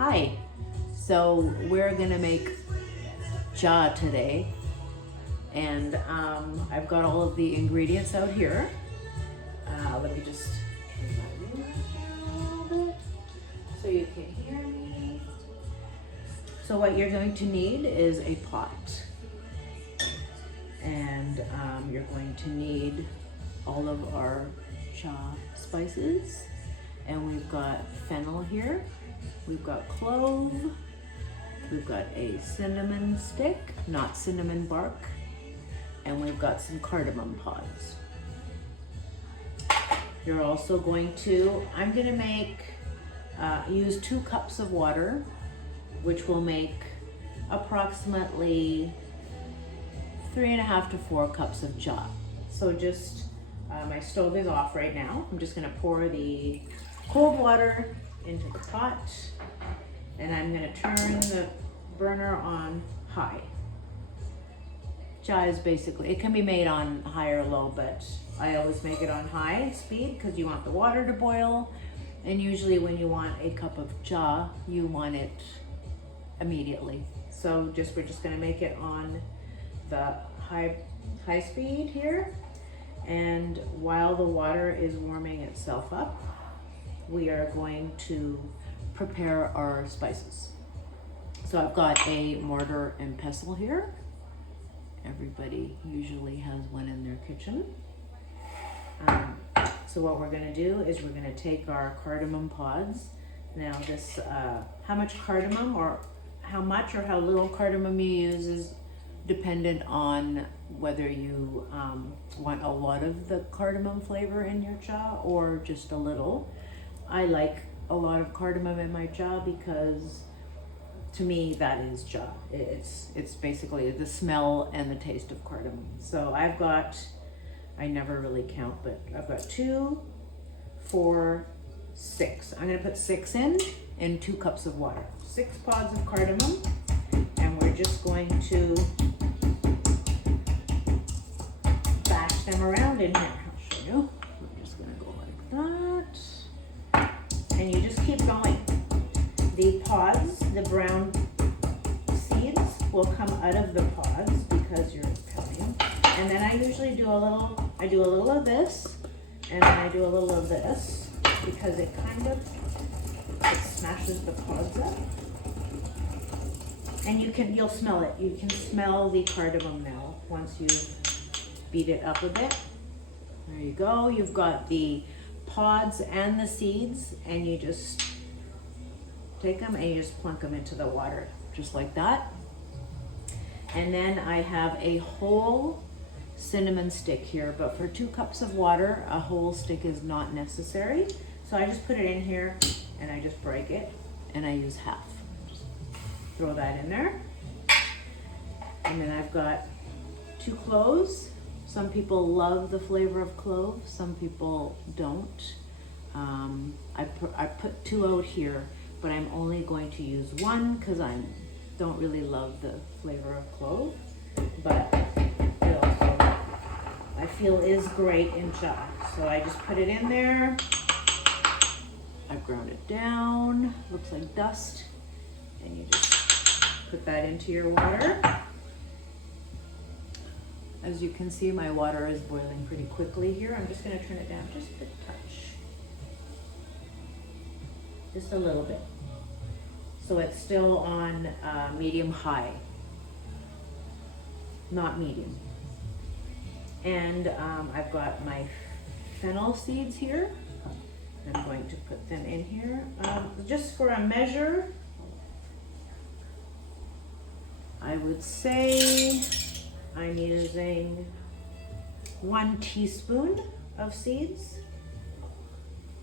Hi, so we're gonna make cha today, and I've got all of the ingredients out here. Let me just move a little bit so you can hear me. So what you're going to need is a pot, and you're going to need all of our cha spices, and we've got fennel here. We've got clove, we've got a cinnamon stick, not cinnamon bark, and we've got some cardamom pods. You're also going to, I'm gonna make, use 2 cups of water, which will make approximately 3.5 to 4 cups of cha. So just, my stove is off right now. I'm just gonna pour the cold water into the pot, and I'm gonna turn the burner on high. Cha is basically, it can be made on high or low, but I always make it on high speed because you want the water to boil, and usually when you want a cup of cha, you want it immediately. So we're just gonna make it on the high speed here, and while the water is warming itself up, we are going to prepare our spices. So I've got a mortar and pestle here. Everybody usually has one in their kitchen. So what we're gonna do is we're gonna take our cardamom pods. Now this, how much cardamom or how little cardamom you use is dependent on whether you want a lot of the cardamom flavor in your cha or just a little. I like a lot of cardamom in my cha because to me that is cha. It's basically the smell and the taste of cardamom. So I never really count, but I've got 2, 4, 6. I'm gonna put 6 in 2 cups of water. 6 pods of cardamom, and we're just going to bash them around in here. I'll show you. I'm just gonna go like that. And you just keep going. The pods, the brown seeds will come out of the pods because you're pelling. And then I usually do a little of this, and then I do a little of this because it smashes the pods up. And you'll smell it. You can smell the cardamom now once you beat it up a bit. There you go. You've got the pods and the seeds, and you just take them and you just plunk them into the water, just like that. And then I have a whole cinnamon stick here, but for 2 cups of water, a whole stick is not necessary. So I just put it in here and I just break it, and I use half. Just throw that in there. And then I've got 2 cloves. Some people love the flavor of clove, some people don't. I put 2 out here, but I'm only going to use 1 because I don't really love the flavor of clove, but it also, I feel is great in cha. So I just put it in there. I've ground it down, looks like dust, and you just put that into your water. As you can see, my water is boiling pretty quickly here. I'm just gonna turn it down just a touch. Just a little bit. So it's still on medium high, not medium. And I've got my fennel seeds here. I'm going to put them in here. Just for a measure, I would say I'm using 1 teaspoon of seeds,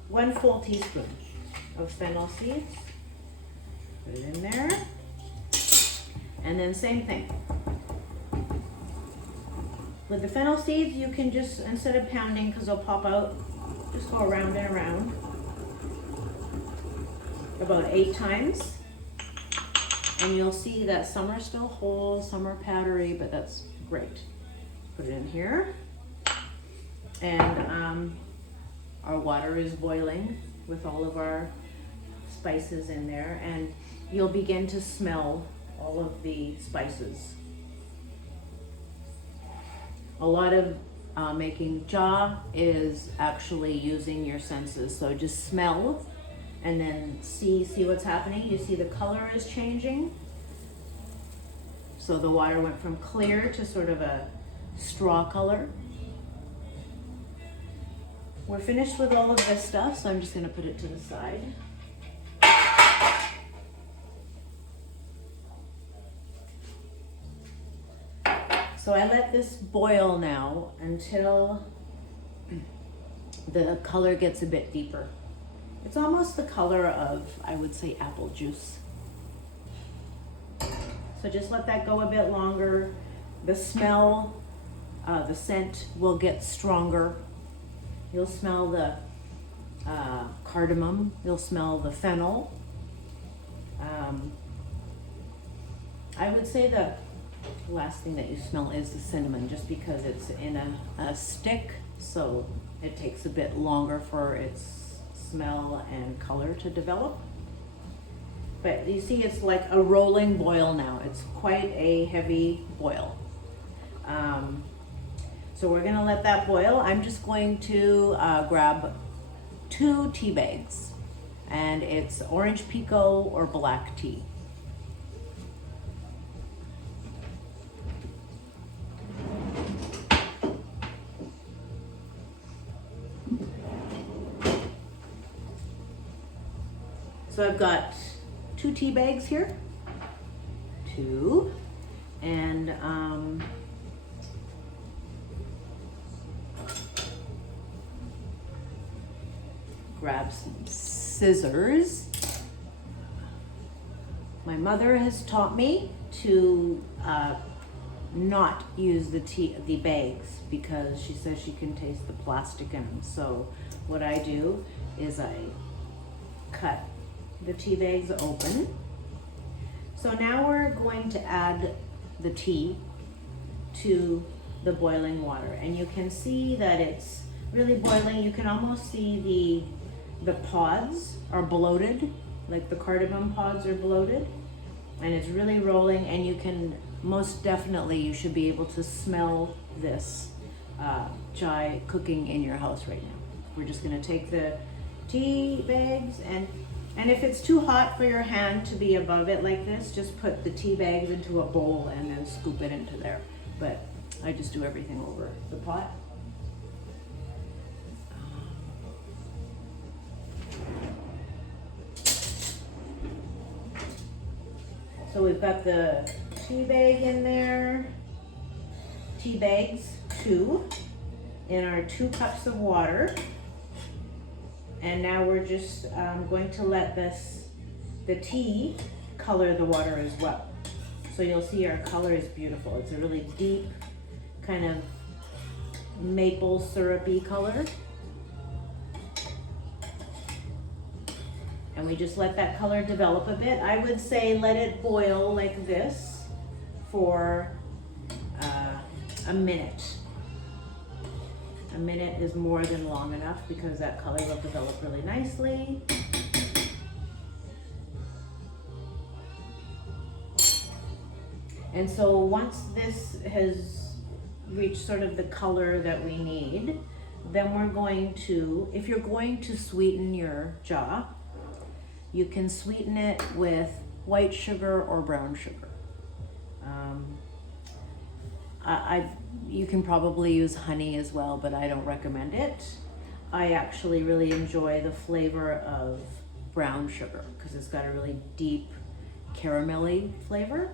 1 full teaspoon of fennel seeds. Put it in there. And then same thing. With the fennel seeds, you can just, instead of pounding, because they'll pop out, just go around and around about 8 times. And you'll see that some are still whole, some are powdery, but that's great. Put it in here. And our water is boiling with all of our spices in there. And you'll begin to smell all of the spices. A lot of making cha is actually using your senses. So just smell and then see what's happening. You see the color is changing. So the water went from clear to sort of a straw color. We're finished with all of this stuff, so I'm just gonna put it to the side. So I let this boil now until the color gets a bit deeper. It's almost the color of, I would say, apple juice. So just let that go a bit longer. The smell, the scent will get stronger. You'll smell the cardamom, you'll smell the fennel. I would say the last thing that you smell is the cinnamon, just because it's in a stick, so it takes a bit longer for its smell and color to develop. But you see it's like a rolling boil now. It's quite a heavy boil. So we're gonna let that boil. I'm just going to grab 2 tea bags, and it's orange pekoe or black tea. So I've got 2 tea bags here, 2, and grab some scissors. My mother has taught me to not use the bags, because she says she can taste the plastic in them. So what I do is I cut the tea bags open. So now we're going to add the tea to the boiling water, and you can see that it's really boiling. You can almost see the pods are bloated, like the cardamom pods are bloated, and it's really rolling, and you can most definitely, you should be able to smell this chai cooking in your house right now. We're just gonna take the tea bags, and if it's too hot for your hand to be above it like this, just put the tea bags into a bowl and then scoop it into there. But I just do everything over the pot. So we've got the tea bag in there, tea bags, 2, in our 2 cups of water. And now we're just going to let the tea color the water as well. So you'll see our color is beautiful. It's a really deep kind of maple syrupy color. And we just let that color develop a bit. I would say let it boil like this for a minute. A minute is more than long enough, because that color will develop really nicely. And so once this has reached sort of the color that we need, then we're going to, if you're going to sweeten your cha, you can sweeten it with white sugar or brown sugar. You can probably use honey as well, but I don't recommend it. I actually really enjoy the flavor of brown sugar, because it's got a really deep caramelly flavor.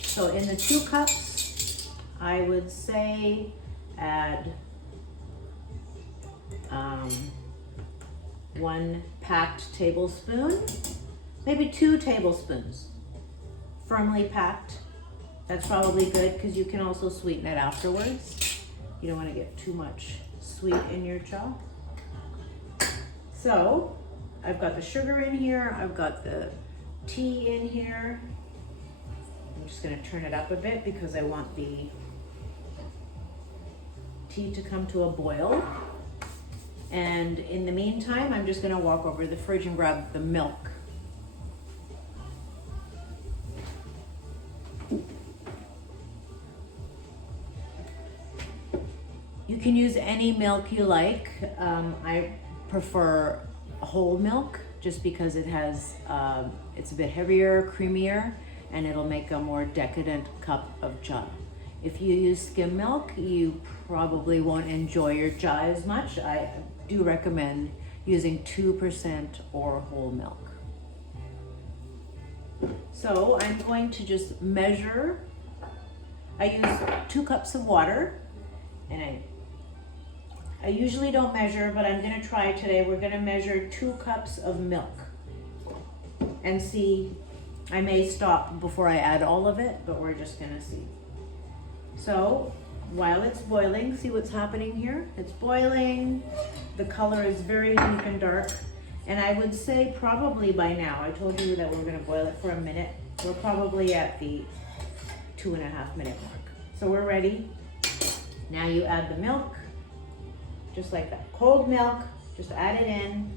So in the 2 cups, I would say add 1 packed tablespoon, maybe 2 tablespoons, firmly packed. That's probably good, because you can also sweeten it afterwards. You don't want to get too much sweet in your cha. So I've got the sugar in here, I've got the tea in here. I'm just going to turn it up a bit, because I want the tea to come to a boil. And in the meantime, I'm just going to walk over to the fridge and grab the milk. You can use any milk you like. I prefer whole milk just because it has, it's a bit heavier, creamier, and it'll make a more decadent cup of cha. If you use skim milk, you probably won't enjoy your cha as much. I do recommend using 2% or whole milk. So I'm going to just measure. I use 2 cups of water, and I usually don't measure, but I'm gonna try today. We're gonna measure 2 cups of milk and see. I may stop before I add all of it, but we're just gonna see. So while it's boiling, see what's happening here? It's boiling. The color is very deep and dark. And I would say probably by now, I told you that we're gonna boil it for a minute. We're probably at the 2.5 minute mark. So we're ready. Now you add the milk, just like that. Cold milk, just add it in,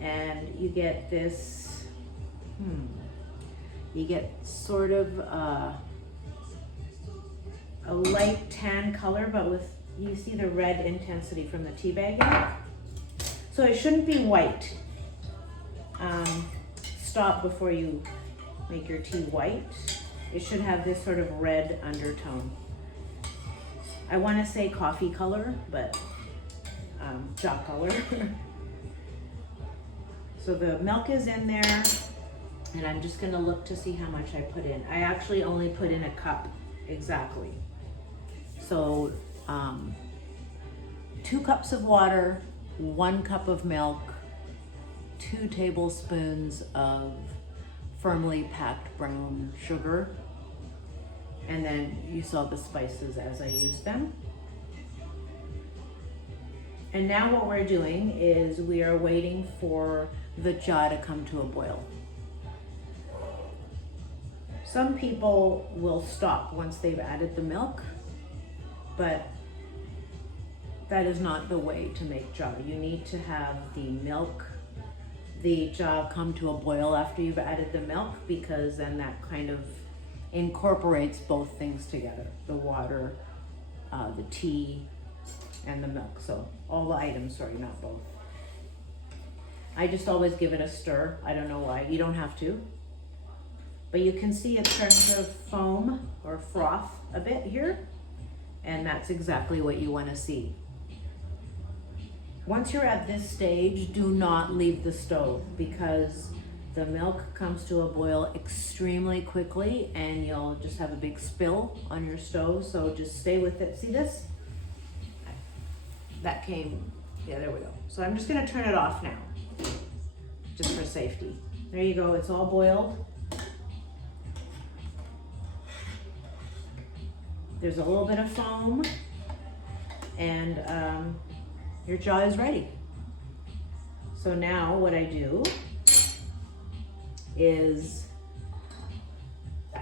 and you get this, you get sort of a light tan color, but with, you see the red intensity from the tea bag in it. So it shouldn't be white. Stop before you make your tea white. It should have this sort of red undertone. I want to say coffee color, but cha color. So the milk is in there, and I'm just gonna look to see how much I put in. I actually only put in a cup exactly. So 2 cups of water, 1 cup of milk, 2 tablespoons of firmly packed brown sugar, and then you saw the spices as I used them. And now what we're doing is we are waiting for the cha to come to a boil. Some people will stop once they've added the milk, but that is not the way to make cha. You need to have the cha come to a boil after you've added the milk, because then that kind of incorporates both things together, the water, the tea, and the milk. So all the items, sorry, not both. I just always give it a stir. I don't know why. You don't have to. But you can see it's starting to foam or froth a bit here, and that's exactly what you want to see. Once you're at this stage, do not leave the stove, because the milk comes to a boil extremely quickly and you'll just have a big spill on your stove. So just stay with it. See this? That came, yeah, there we go. So I'm just gonna turn it off now, just for safety. There you go, it's all boiled. There's a little bit of foam, and your cha is ready. So now what I do is,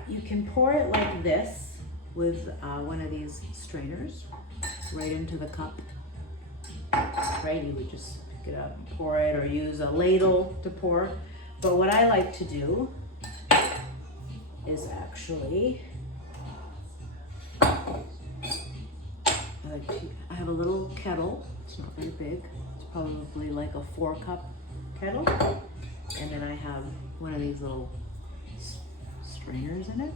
you can pour it like this with one of these strainers right into the cup. Right, you would just pick it up and pour it, or use a ladle to pour. But what I like to do is actually, I have a little kettle. It's not very big. It's probably like a 4-cup kettle. And then I have one of these little strainers in it.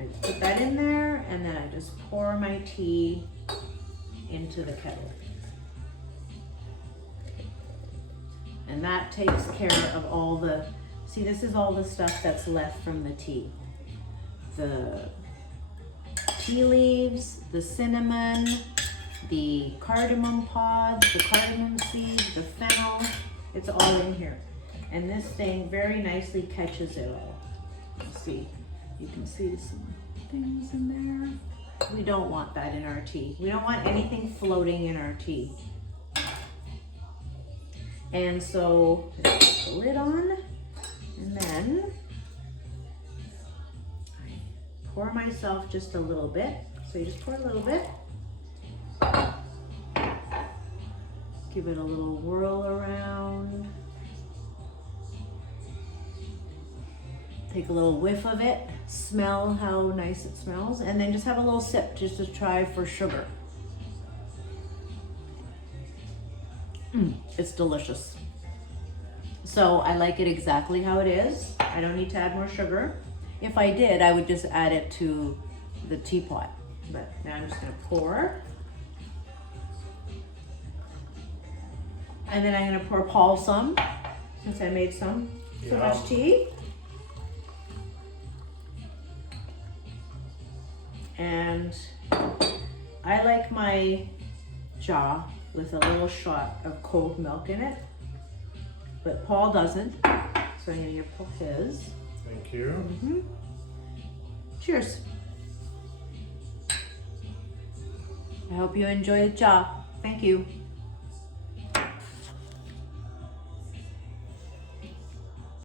I just put that in there, and then I just pour my tea into the kettle. And that takes care of all the, see, this is all the stuff that's left from the tea. The tea leaves, the cinnamon, the cardamom pods, the cardamom seeds, the fennel, it's all in here. And this thing very nicely catches it all. Let's see, you can see some things in there. We don't want that in our tea. We don't want anything floating in our tea. And so put the lid on, and then I pour myself just a little bit. So you just pour a little bit. Give it a little whirl around. Take a little whiff of it. Smell how nice it smells. And then just have a little sip just to try for sugar. It's delicious. So I like it exactly how it is. I don't need to add more sugar. If I did, I would just add it to the teapot. But now I'm just gonna pour. And then I'm gonna pour Paul some, since I made so much tea. And I like my cha with a little shot of cold milk in it, but Paul doesn't, so I'm gonna give Paul his. Thank you. Mm-hmm. Cheers. I hope you enjoy the cha. Thank you.